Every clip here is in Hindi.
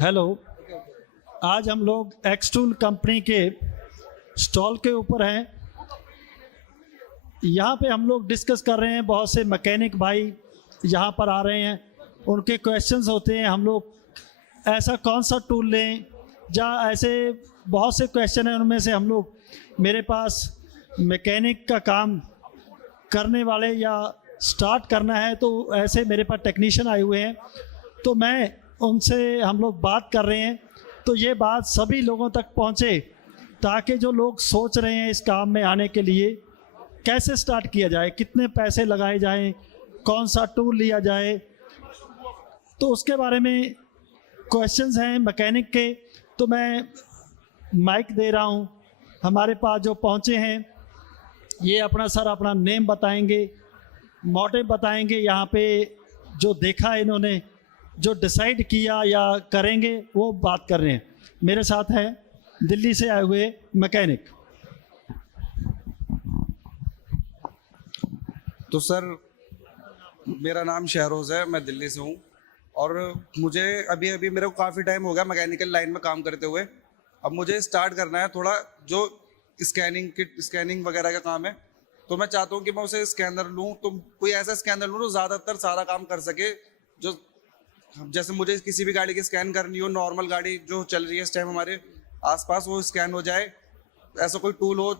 हेलो। आज हम लोग एक्सटूल कंपनी के स्टॉल के ऊपर हैं। यहाँ पे हम लोग डिस्कस कर रहे हैं, बहुत से मैकेनिक भाई यहाँ पर आ रहे हैं, उनके क्वेश्चंस होते हैं। हम लोग ऐसा कौन सा टूल लें, जहाँ ऐसे बहुत से क्वेश्चन हैं। उनमें से हम लोग, मेरे पास मैकेनिक का काम करने वाले या स्टार्ट करना है, तो ऐसे मेरे पास टेक्नीशियन आए हुए हैं, तो मैं उनसे हम लोग बात कर रहे हैं। तो ये बात सभी लोगों तक पहुँचे, ताकि जो लोग सोच रहे हैं इस काम में आने के लिए, कैसे स्टार्ट किया जाए, कितने पैसे लगाए जाएं, कौन सा टूल लिया जाए, तो उसके बारे में क्वेश्चंस हैं मैकेनिक के। तो मैं माइक दे रहा हूं। हमारे पास जो पहुंचे हैं, ये अपना नेम बताएंगे, मोटिव बताएंगे, यहाँ पे जो देखा है इन्होंने, जो डिसाइड किया या करेंगे, वो बात कर रहे हैं। मेरे साथ हैं दिल्ली से आए हुए मैकेनिक। तो सर, मेरा नाम शहरोज़ है, मैं दिल्ली से हूँ। और मुझे अभी मेरे को काफ़ी टाइम हो गया मैकेनिकल लाइन में काम करते हुए। अब मुझे स्टार्ट करना है थोड़ा, जो स्कैनिंग वगैरह का काम है। तो मैं चाहता हूँ कि मैं उसे स्कैनर लूँ, तो कोई ऐसा स्कैनर लूँ जो ज़्यादातर सारा काम कर सके। जो जैसे मुझे किसी भी गाड़ी की स्कैन करनी हो, नॉर्मल गाड़ी जो चल रही है इस टाइम हमारे आसपास, वो स्कैन हो जाए। ऐसा कोई टूल हो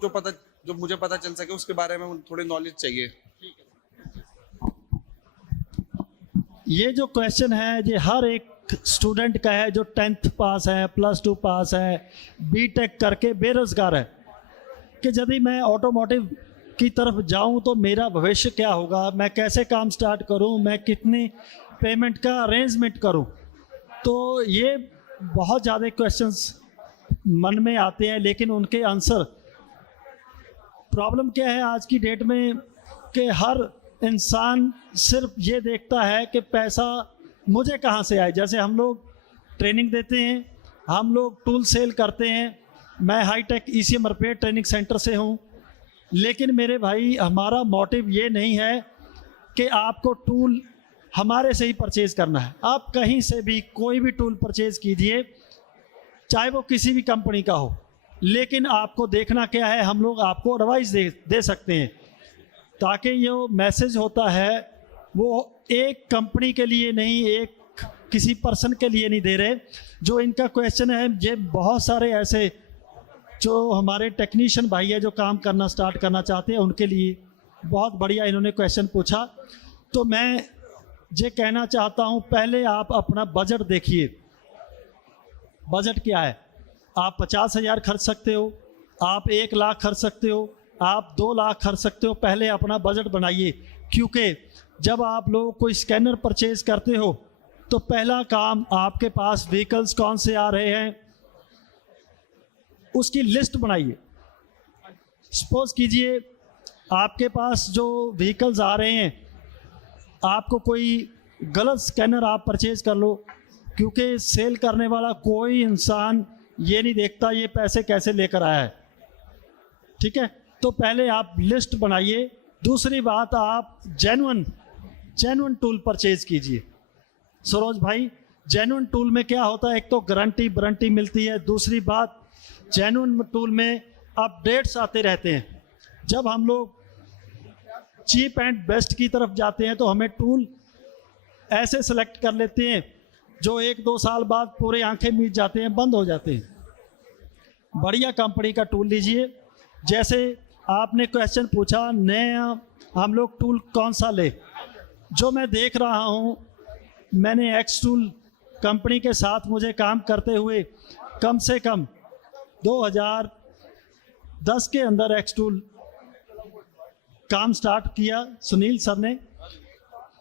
जो मुझे पता चल सके, उसके बारे में थोड़ी नॉलेज चाहिए। ये जो क्वेश्चन है, ये हर एक स्टूडेंट का है जो 10th पास है, +2 पास है, बीटेक करके बेरोज़गार है, कि यदि मैं ऑटोमोटिव की तरफ जाऊं तो मेरा भविष्य क्या होगा, मैं कैसे काम स्टार्ट करूं, मैं कितनी पेमेंट का अरेंजमेंट करूं। तो ये बहुत ज़्यादा क्वेश्चंस मन में आते हैं, लेकिन उनके आंसर, प्रॉब्लम क्या है आज की डेट में, कि हर इंसान सिर्फ ये देखता है कि पैसा मुझे कहाँ से आए। जैसे हम लोग ट्रेनिंग देते हैं, हम लोग टूल सेल करते हैं। मैं hi-tech ECM repair training centre से हूँ, लेकिन मेरे भाई, हमारा मोटिव ये नहीं है कि आपको टूल हमारे से ही परचेज़ करना है। आप कहीं से भी कोई भी टूल परचेज़ कीजिए, चाहे वो किसी भी कंपनी का हो, लेकिन आपको देखना क्या है, हम लोग आपको एडवाइस दे सकते हैं, ताकि ये मैसेज होता है वो एक कंपनी के लिए नहीं, एक किसी पर्सन के लिए नहीं दे रहे। जो इनका क्वेश्चन है, ये बहुत सारे ऐसे जो हमारे टेक्नीशियन भाई है जो काम करना स्टार्ट करना चाहते हैं, उनके लिए बहुत बढ़िया इन्होंने क्वेश्चन पूछा। तो मैं ये कहना चाहता हूँ, पहले आप अपना बजट देखिए। बजट क्या है? आप 50,000 खर्च सकते हो, आप 1 लाख खर्च सकते हो, आप 2 लाख खर्च सकते हो। पहले अपना बजट बनाइए, क्योंकि जब आप लोग कोई स्कैनर परचेज करते हो, तो पहला काम, आपके पास व्हीकल्स कौन से आ रहे हैं, उसकी लिस्ट बनाइए। सपोज कीजिए आपके पास जो व्हीकल्स आ रहे हैं, आपको कोई गलत स्कैनर आप परचेज कर लो, क्योंकि सेल करने वाला कोई इंसान ये नहीं देखता ये पैसे कैसे लेकर आया है। ठीक है, तो पहले आप लिस्ट बनाइए। दूसरी बात, आप जेन्युइन टूल परचेज कीजिए। सरोज भाई, जेन्युइन टूल में क्या होता है, एक तो गारंटी मिलती है, दूसरी बात, जेन्युइन टूल में अपडेट्स आते रहते हैं। जब हम लोग चीप एंड बेस्ट की तरफ जाते हैं, तो हमें टूल ऐसे सेलेक्ट कर लेते हैं जो 1-2 साल बाद पूरे आंखें मीच जाते हैं, बंद हो जाते हैं। बढ़िया कंपनी का टूल लीजिए। जैसे आपने क्वेश्चन पूछा, नया हम लोग टूल कौन सा ले, जो मैं देख रहा हूँ, मैंने एक्सटूल कंपनी के साथ मुझे काम करते हुए कम से कम 2010 के अंदर एक्सटूल काम स्टार्ट किया, सुनील सर ने।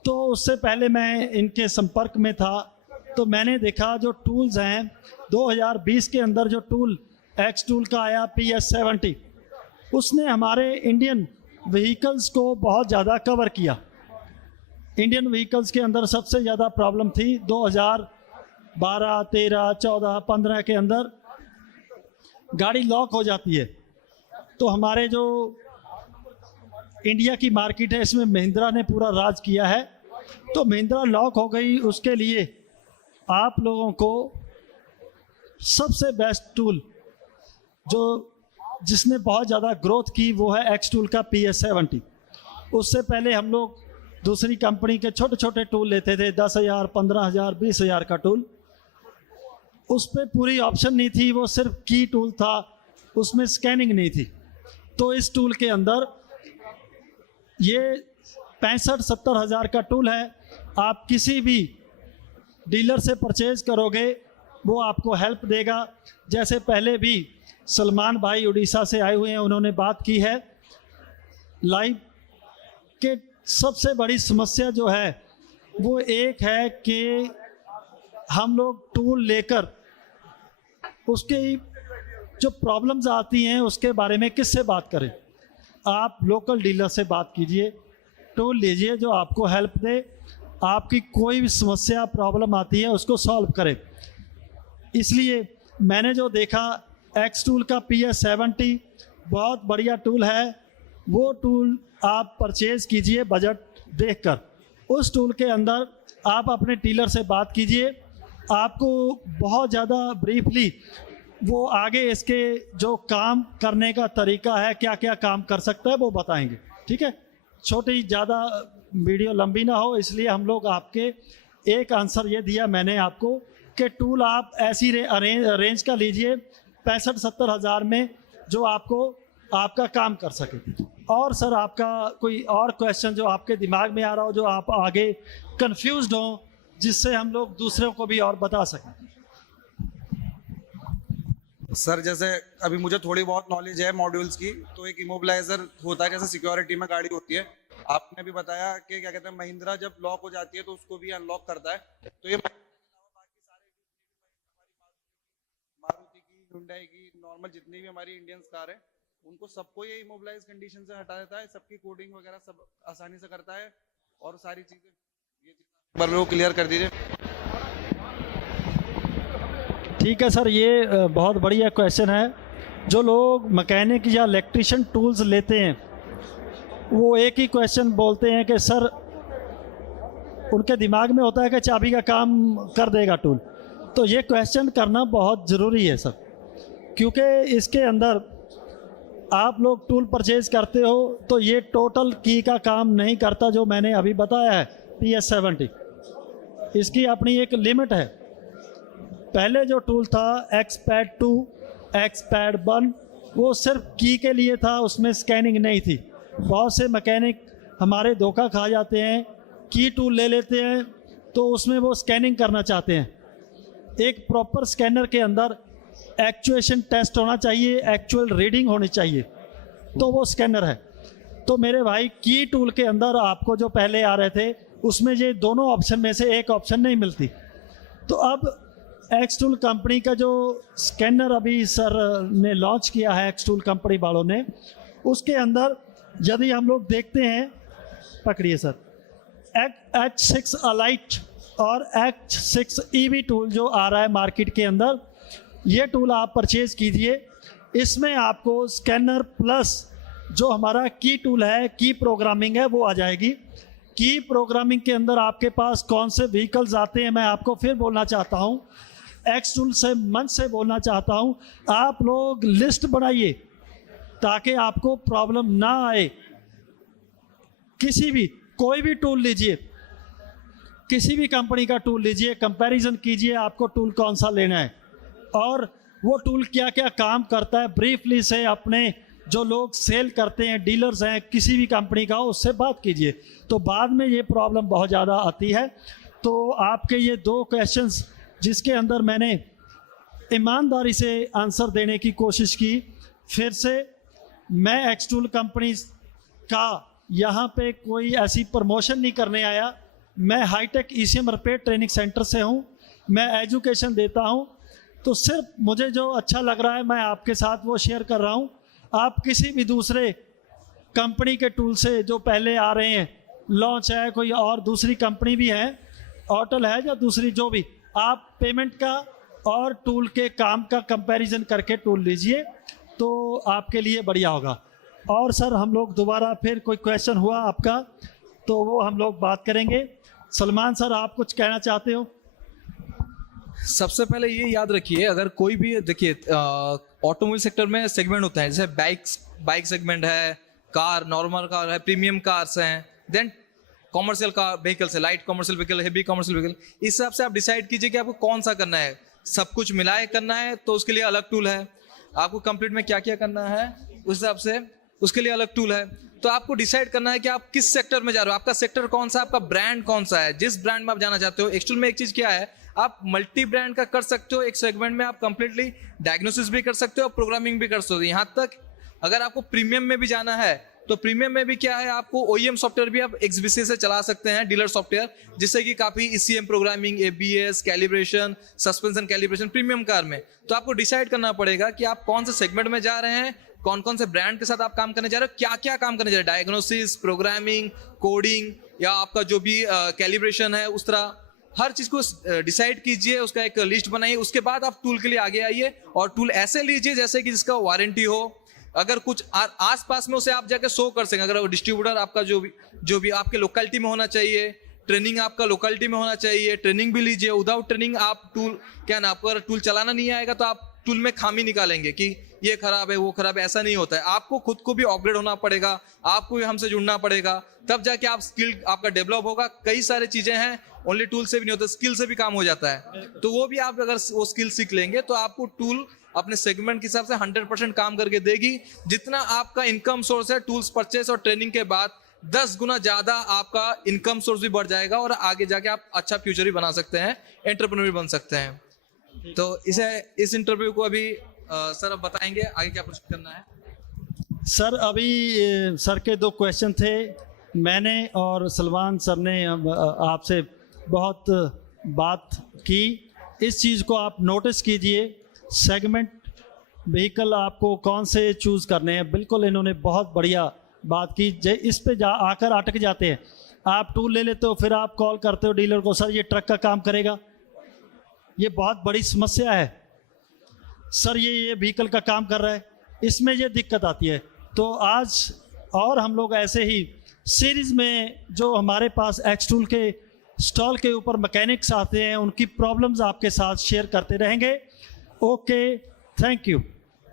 तो उससे पहले मैं इनके संपर्क में था, तो मैंने देखा जो टूल्स हैं, 2020 के अंदर जो टूल एक्सटूल का आया PS70, उसने हमारे इंडियन व्हीकल्स को बहुत ज़्यादा कवर किया। इंडियन व्हीकल्स के अंदर सबसे ज़्यादा प्रॉब्लम थी 2012, 13, 14, 15 के अंदर गाड़ी लॉक हो जाती है। तो हमारे जो इंडिया की मार्केट है, इसमें महिंद्रा ने पूरा राज किया है। तो महिंद्रा लॉक हो गई, उसके लिए आप लोगों को सबसे बेस्ट टूल जो जिसने बहुत ज़्यादा ग्रोथ की वो है एक्स टूल का PS70। उससे पहले हम लोग दूसरी कंपनी के छोटे छोटे टूल लेते थे, 10,000, 15,000, 20,000 का टूल। उस पर पूरी ऑप्शन नहीं थी, वो सिर्फ की टूल था, उसमें स्कैनिंग नहीं थी। तो इस टूल के अंदर ये 65-70 हज़ार का टूल है। आप किसी भी डीलर से परचेज करोगे वो आपको हेल्प देगा। जैसे पहले भी सलमान भाई उड़ीसा से आए हुए हैं, उन्होंने बात की है लाइव के सबसे बड़ी समस्या जो है वो एक है कि हम लोग टूल लेकर उसके जो प्रॉब्लम्स आती हैं उसके बारे में किससे बात करें। आप लोकल डीलर से बात कीजिए, टूल लीजिए जो आपको हेल्प दे, आपकी कोई भी समस्या प्रॉब्लम आती है उसको सॉल्व करे। इसलिए मैंने जो देखा एक्स टूल का PS70 बहुत बढ़िया टूल है। वो टूल आप परचेज़ कीजिए बजट देखकर। उस टूल के अंदर आप अपने डीलर से बात कीजिए, आपको बहुत ज़्यादा ब्रीफली वो आगे इसके जो काम करने का तरीका है, क्या क्या काम कर सकता है वो बताएंगे। ठीक है, छोटी ज़्यादा वीडियो लंबी ना हो, इसलिए हम लोग आपके एक आंसर ये दिया मैंने आपको कि टूल आप ऐसी रेंज का लीजिए 65-70 हज़ार में जो आपको आपका काम कर सके। और सर आपका कोई और क्वेश्चन जो आपके दिमाग में आ रहा हो, जो आप आगे कंफ्यूज्ड हो, जिससे हम लोग दूसरों को भी और बता सकें। सर जैसे अभी मुझे थोड़ी बहुत नॉलेज है मॉड्यूल्स की, तो एक इमोबिलाइजर होता है जैसे सिक्योरिटी में गाड़ी होती है। आपने भी बताया कि क्या कहते हैं महिंद्रा जब लॉक हो जाती है तो उसको भी अनलॉक करता है। तो ये बाकी सारे मारुति की, हुंडई की, नॉर्मल जितनी भी हमारी इंडियन कार है उनको सबको ये इमोबिलाइज कंडीशन से हटा देता है। सबकी कोडिंग वगैरह सब आसानी से करता है और सारी चीजें ये एक बार वो क्लियर कर दीजिए। ठीक है सर, ये बहुत बढ़िया क्वेश्चन है। जो लोग मैकेनिक या इलेक्ट्रिशियन टूल्स लेते हैं वो एक ही क्वेश्चन बोलते हैं कि सर, उनके दिमाग में होता है कि चाबी का काम कर देगा टूल। तो ये क्वेश्चन करना बहुत ज़रूरी है सर, क्योंकि इसके अंदर आप लोग टूल परचेज करते हो तो ये टोटल की का काम नहीं करता जो मैंने अभी बताया है PS70। इसकी अपनी एक लिमिट है। पहले जो टूल था XPAD 2, XPAD 1 वो सिर्फ की के लिए था, उसमें स्कैनिंग नहीं थी। बहुत से मैकेनिक हमारे धोखा खा जाते हैं, की टूल ले लेते हैं तो उसमें वो स्कैनिंग करना चाहते हैं। एक प्रॉपर स्कैनर के अंदर एक्चुएशन टेस्ट होना चाहिए, एक्चुअल रीडिंग होनी चाहिए, तो वो स्कैनर है। तो मेरे भाई की टूल के अंदर आपको जो पहले आ रहे थे उसमें ये दोनों ऑप्शन में से एक ऑप्शन नहीं मिलती। तो अब एक्स टूल कंपनी का जो स्कैनर अभी सर ने लॉन्च किया है, एक्स टूल कंपनी वालों ने, उसके अंदर यदि हम लोग देखते हैं, पकड़िए सर, H6 अलाइट और H6 EV टूल जो आ रहा है मार्केट के अंदर, ये टूल आप परचेज कीजिए। इसमें आपको स्कैनर प्लस जो हमारा की टूल है, की प्रोग्रामिंग है, वो आ जाएगी। की प्रोग्रामिंग के अंदर आपके पास कौन से व्हीकल्स आते हैं मैं आपको फिर बोलना चाहता हूँ, एक्स टूल से मंच से बोलना चाहता हूँ। आप लोग लिस्ट बनाइए ताकि आपको प्रॉब्लम ना आए। किसी भी कोई भी टूल लीजिए, किसी भी कंपनी का टूल लीजिए, कंपैरिजन कीजिए आपको टूल कौन सा लेना है और वो टूल क्या क्या काम करता है। ब्रीफली से अपने जो लोग सेल करते हैं, डीलर्स हैं किसी भी कंपनी का, उससे बात कीजिए। तो बाद में ये प्रॉब्लम बहुत ज़्यादा आती है। तो आपके ये दो क्वेश्चंस जिसके अंदर मैंने ईमानदारी से आंसर देने की कोशिश की, फिर से मैं एक्स टूल कंपनी का यहाँ पे कोई ऐसी प्रमोशन नहीं करने आया। मैं hi-tech ECM repair training centre से हूँ, मैं एजुकेशन देता हूँ। तो सिर्फ मुझे जो अच्छा लग रहा है मैं आपके साथ वो शेयर कर रहा हूँ। आप किसी भी दूसरे कंपनी के टूल से जो पहले आ रहे हैं, लॉन्च है, कोई और दूसरी कंपनी भी है, ऑटल है या दूसरी जो भी, आप पेमेंट का और टूल के काम का कंपैरिजन करके टूल लीजिए तो आपके लिए बढ़िया होगा। और सर हम लोग दोबारा फिर कोई क्वेश्चन हुआ आपका तो वो हम लोग बात करेंगे। सलमान सर, आप कुछ कहना चाहते हो? सबसे पहले ये याद रखिए, अगर कोई भी देखिए ऑटोमोबाइल सेक्टर में सेगमेंट होता है, जैसे बाइक सेगमेंट है, कार, नॉर्मल कार है, प्रीमियम कार्स हैं, देन कॉमर्शियल कार व्हीकल्स है, light commercial vehicle, heavy commercial vehicle. इस हिसाब से आप डिसाइड कीजिए कि आपको कौन सा करना है। सब कुछ मिलाए करना है तो उसके लिए अलग टूल है, आपको कंप्लीट में क्या क्या करना है उस हिसाब से उसके लिए अलग टूल है। तो आपको डिसाइड करना है कि आप किस सेक्टर में जा रहे हो, आपका सेक्टर कौन सा, आपका ब्रांड कौन सा है, जिस ब्रांड में आप जाना चाहते हो। एक्चुअल में एक चीज क्या है, आप मल्टी ब्रांड का कर सकते हो, एक सेगमेंट में आप कंप्लीटली डायग्नोसिस भी कर सकते हो और प्रोग्रामिंग भी कर सकते हो। यहाँ तक अगर आपको प्रीमियम में भी जाना है तो प्रीमियम में भी क्या है, आपको OEM सॉफ्टवेयर भी आप XBC से चला सकते हैं, डीलर सॉफ्टवेयर, जिससे कि काफी ECM programming, ABS, calibration, suspension calibration premium car में। तो आपको डिसाइड करना पड़ेगा कि आप कौन से सेगमेंट में जा रहे हैं, कौन कौन से ब्रांड के साथ आप काम करने जा रहे हो, क्या क्या काम करने जा रहे हैं, डायग्नोसिस, प्रोग्रामिंग, कोडिंग या आपका जो भी कैलिब्रेशन है, उस तरह हर चीज को डिसाइड कीजिए, उसका एक लिस्ट बनाइए। उसके बाद आप टूल के लिए आगे आइए और टूल ऐसे लीजिए जैसे कि जिसका वारंटी हो। अगर कुछ आस पास में उसे आप जाके शो कर सकें, अगर डिस्ट्रीब्यूटर आपका जो भी आपके लोकेलिटी में होना चाहिए, ट्रेनिंग आपका लोकेलिटी में होना चाहिए, ट्रेनिंग भी लीजिए। विदाउट ट्रेनिंग आप टूल क्या ना, आपको अगर टूल चलाना नहीं आएगा तो आप टूल में खामी निकालेंगे कि ये खराब है वो खराब है, ऐसा नहीं होता है। आपको खुद को भी अपग्रेड होना पड़ेगा, आपको भी हमसे जुड़ना पड़ेगा, तब जाके आप स्किल आपका डेवलप होगा। कई सारी चीजें हैं, ओनली टूल से भी नहीं होता, स्किल से भी काम हो जाता है। तो वो भी आप अगर वो स्किल सीख लेंगे तो आपको टूल अपने सेगमेंट के हिसाब से 100% काम करके देगी। जितना आपका इनकम सोर्स है टूल्स परचेस और ट्रेनिंग के बाद 10 गुना ज्यादा आपका इनकम सोर्स भी बढ़ जाएगा और आगे जाके आप अच्छा फ्यूचर भी बना सकते हैं, एंटरप्रेन्योर भी बन सकते हैं। तो इस इंटरव्यू को अभी सर अब बताएंगे आगे क्या प्रोसीड करना है। सर अभी सर के 2 क्वेश्चन थे, मैंने और सलमान सर ने आपसे बहुत बात की। इस चीज़ को आप नोटिस कीजिए, सेगमेंट व्हीकल आपको कौन से चूज़ करने हैं। बिल्कुल इन्होंने बहुत बढ़िया बात की। इस पे आकर अटक जाते हैं। आप टूल ले लेते हो, फिर आप कॉल करते हो डीलर को, सर ये ट्रक का काम करेगा, ये बहुत बड़ी समस्या है, सर ये व्हीकल का काम कर रहा है, इसमें ये दिक्कत आती है। तो आज और हम लोग ऐसे ही सीरीज़ में जो हमारे पास X-Tool के स्टॉल के ऊपर मैकेनिक्स आते हैं, उनकी प्रॉब्लम्स आपके साथ शेयर करते रहेंगे। Okay, thank you.